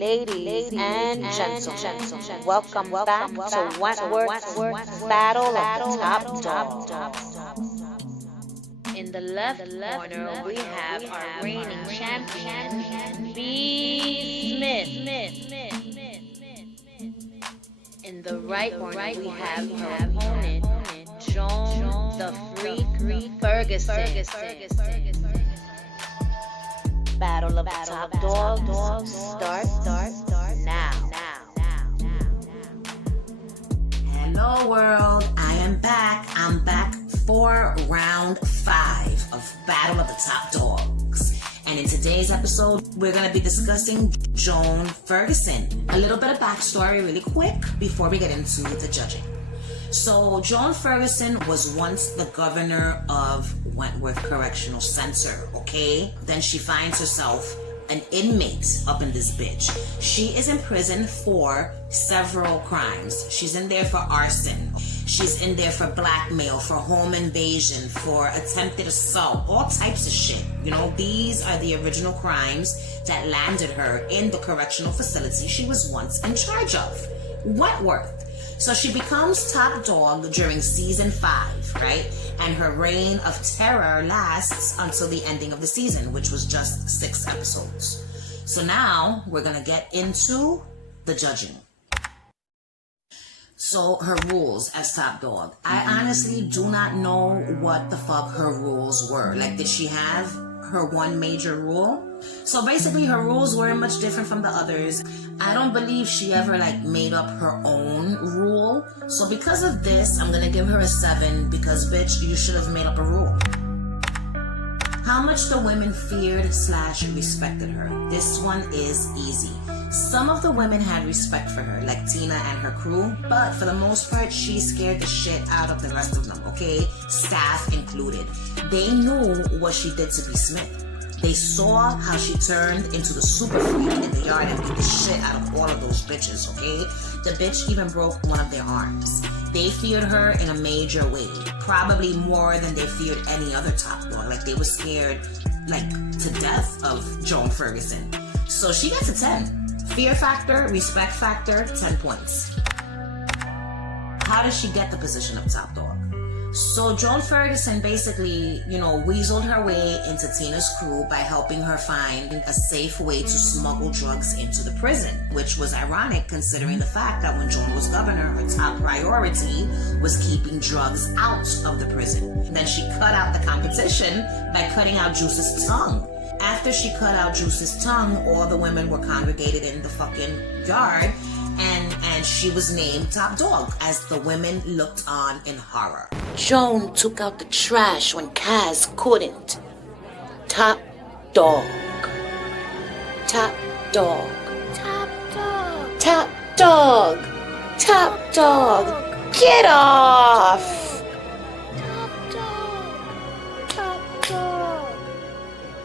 Ladies and gentlemen, welcome back to Wentworth Battle of the Top Dog. In the left corner, we have our reigning champion, B. Smith. In the right corner, we have her opponent, Joan the Freak Ferguson. Battle of the Top Dogs starts now. Hello world, I am back. I'm back for round 5 of Battle of the Top Dogs. And in today's episode, we're going to be discussing Joan Ferguson. A little bit of backstory really quick before we get into the judging. So Joan Ferguson was once the governor of Wentworth Correctional Center, okay? Then she finds herself an inmate up in this bitch. She is in prison for several crimes. She's in there for arson. She's in there for blackmail, for home invasion, for attempted assault, all types of shit. You know, these are the original crimes that landed her in the correctional facility she was once in charge of, Wentworth. So she becomes top dog during season 5, right? And her reign of terror lasts until the ending of the season, which was just 6 episodes. So now we're gonna get into the judging. So her rules as top dog. I honestly do not know what the fuck her rules were. Like, did she have her one major rule? So basically her rules weren't much different from the others. I don't believe she ever made up her own rule. So because of this, I'm gonna give her a 7 because bitch, you should have made up a rule. How much the women feared / respected her. This one is easy. Some of the women had respect for her, like Tina and her crew, but for the most part, she scared the shit out of the rest of them, okay? Staff included. They knew what she did to B. Smith. They saw how she turned into the super freak in the yard and beat the shit out of all of those bitches, okay? The bitch even broke one of their arms. They feared her in a major way, probably more than they feared any other top dog. Like, they were scared, to death of Joan Ferguson. So she gets a 10. Fear factor, respect factor, 10 points. How does she get the position of top dog? So Joan Ferguson basically, weaseled her way into Tina's crew by helping her find a safe way to smuggle drugs into the prison, which was ironic considering the fact that when Joan was governor, her top priority was keeping drugs out of the prison. Then she cut out the competition by cutting out Juice's tongue. After she cut out Juice's tongue, all the women were congregated in the fucking yard, and she was named top dog as the women looked on in horror. Joan took out the trash when Kaz couldn't. Top dog. Top dog. Top dog. Top dog. Top dog. Get off! Top dog. Top dog.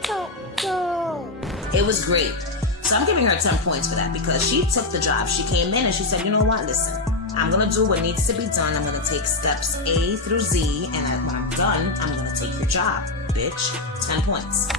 Top dog. It was great. So I'm giving her 10 points for that because she took the job. She came in and she said, you know what, listen, I'm going to do what needs to be done. I'm going to take steps A through Z, and when I'm done, I'm going to take your job, bitch. 10 points.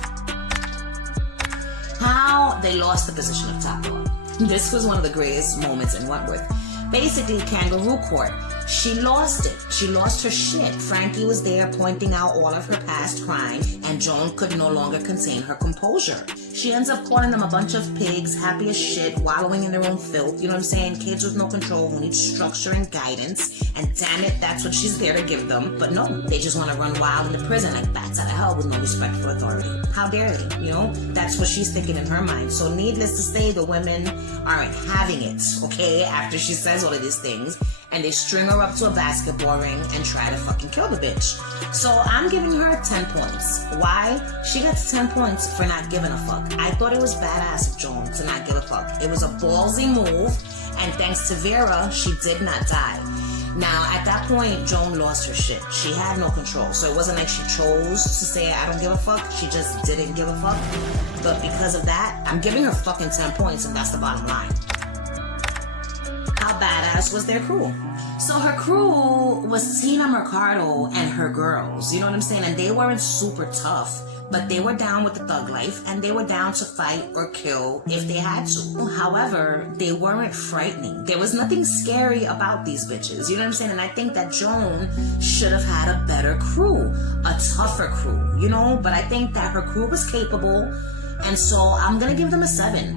How they lost the position of top dog. This was one of the greatest moments in Wentworth. Basically, kangaroo court. She lost it. She lost her shit. Frankie was there pointing out all of her past crime, and Joan could no longer contain her composure. She ends up calling them a bunch of pigs, happy as shit, wallowing in their own filth. You know what I'm saying? Kids with no control who need structure and guidance. And damn it, that's what she's there to give them. But no, they just want to run wild in the prison like bats out of hell with no respect for authority. How dare they? That's what she's thinking in her mind. So needless to say, the women aren't having it, okay? After she says all of these things, and they string her up to a basketball ring and try to fucking kill the bitch. So I'm giving her 10 points. Why? She gets 10 points for not giving a fuck. I thought it was badass of Joan to not give a fuck. It was a ballsy move, and thanks to Vera, she did not die. Now, at that point, Joan lost her shit. She had no control. So it wasn't like she chose to say, I don't give a fuck. She just didn't give a fuck. But because of that, I'm giving her fucking 10 points, and that's the bottom line. How how badass was their crew. So her crew was Tina Mercado and her girls, you know what I'm saying? And they weren't super tough, but they were down with the thug life and they were down to fight or kill if they had to. However, they weren't frightening. There was nothing scary about these bitches, you know what I'm saying? And I think that Joan should have had a better crew, a tougher crew, you know? But I think that her crew was capable, and so I'm gonna give them a 7.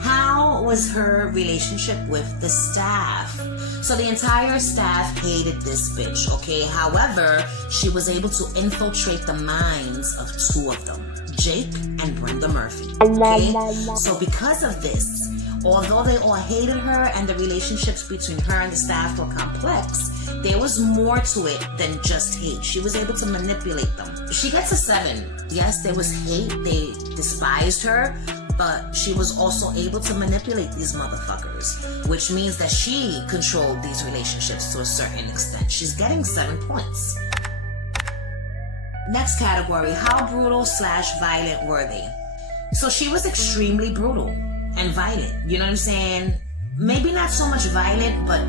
How was her relationship with the staff? So the entire staff hated this bitch, okay? However, she was able to infiltrate the minds of 2 of them, Jake and Brenda Murphy, okay? So because of this, although they all hated her and the relationships between her and the staff were complex, there was more to it than just hate. She was able to manipulate them. She gets a 7. Yes, there was hate. They despised her, but she was also able to manipulate these motherfuckers, which means that she controlled these relationships to a certain extent. She's getting 7 points. Next category, how brutal / violent were they? So she was extremely brutal and violent, you know what I'm saying? Maybe not so much violent, but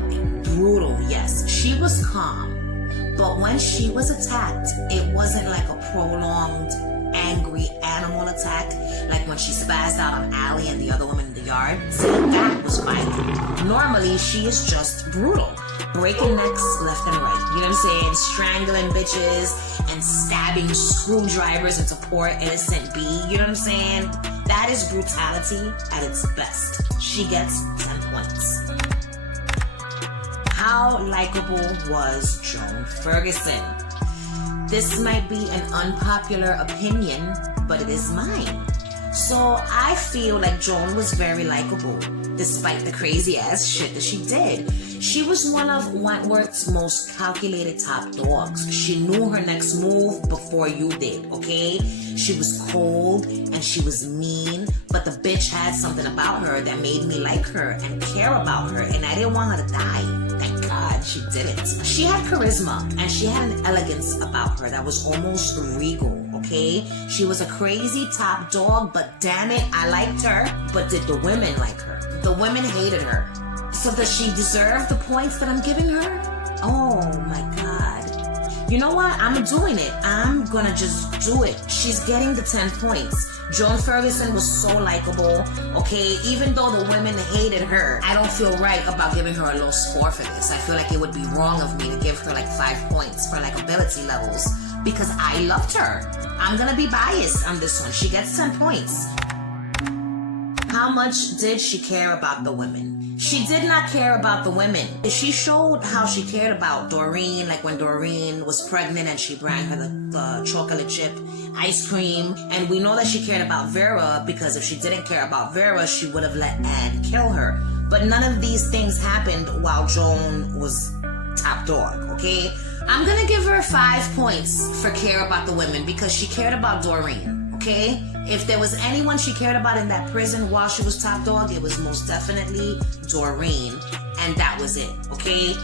brutal, yes. She was calm, but when she was attacked, it wasn't like a prolonged, angry animal attack, like when she spazzed out on Allie and the other woman in the yard. See, that was violent. Normally, she is just brutal, breaking necks left and right, you know what I'm saying? Strangling bitches and stabbing screwdrivers into poor innocent B, you know what I'm saying? That is brutality at its best. She gets 10 points. How likable was Joan Ferguson? This might be an unpopular opinion, but it is mine. So I feel like Joan was very likable, despite the crazy ass shit that she did. She was one of Wentworth's most calculated top dogs. She knew her next move before you did, okay? She was cold and she was mean, but the bitch had something about her that made me like her and care about her, and I didn't want her to die. Thank God she didn't. She had charisma and she had an elegance about her that was almost regal, okay? She was a crazy top dog, but damn it, I liked her. But did the women like her? The women hated her. So does she deserve the points that I'm giving her? Oh my God. You know what? I'm doing it. I'm gonna just do it. She's getting the 10 points. Joan Ferguson was so likable, okay? Even though the women hated her, I don't feel right about giving her a low score for this. I feel like it would be wrong of me to give her like 5 points for like ability levels because I loved her. I'm gonna be biased on this one. She gets 10 points. How much did she care about the women? She did not care about the women. She showed how she cared about Doreen, like when Doreen was pregnant and she brought her the chocolate chip ice cream. And we know that she cared about Vera because if she didn't care about Vera, she would have let Anne kill her. But none of these things happened while Joan was top dog, okay? I'm gonna give her 5 points for care about the women because she cared about Doreen, okay? If there was anyone she cared about in that prison while she was top dog, it was most definitely Doreen, and that was it, okay?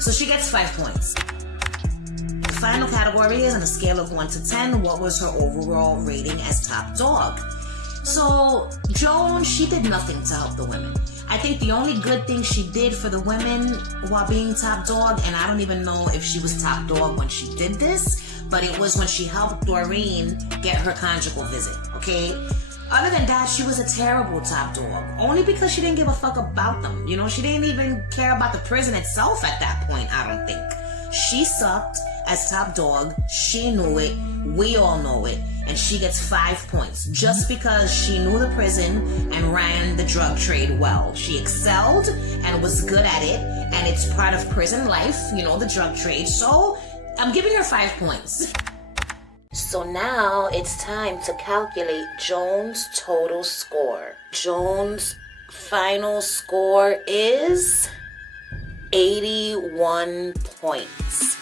So she gets 5 points. The final category is on a scale of 1 to 10, what was her overall rating as top dog? So Joan, she did nothing to help the women. I think the only good thing she did for the women while being top dog, and I don't even know if she was top dog when she did this, but it was when she helped Doreen get her conjugal visit, okay? Other than that, she was a terrible top dog, only because she didn't give a fuck about them. You know, she didn't even care about the prison itself at that point, I don't think. She sucked as top dog, she knew it, we all know it, and she gets 5 points just because she knew the prison and ran the drug trade well. She excelled and was good at it, and it's part of prison life, you know, the drug trade, so I'm giving her 5 points. So now it's time to calculate Joan's total score. Joan's final score is 81 points.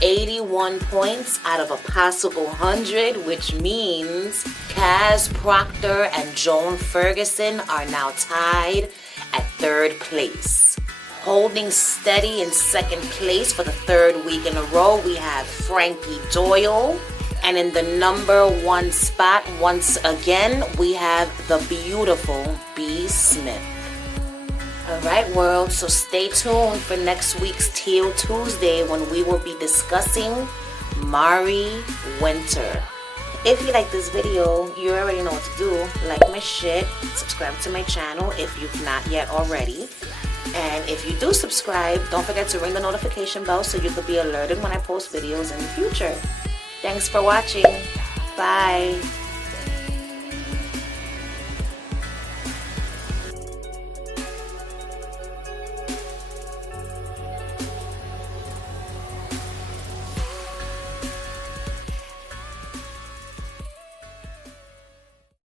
81 points out of a possible 100, which means Kaz Proctor and Joan Ferguson are now tied at 3rd place. Holding steady in 2nd place for the 3rd week in a row, we have Frankie Doyle. And in the number 1 spot, once again, we have the beautiful B. Smith. Alright, world, so stay tuned for next week's Teal Tuesday when we will be discussing Mari Winter. If you like this video, you already know what to do. Like my shit, subscribe to my channel if you've not yet already. And if you do subscribe, don't forget to ring the notification bell so you could be alerted when I post videos in the future. Thanks for watching. Bye.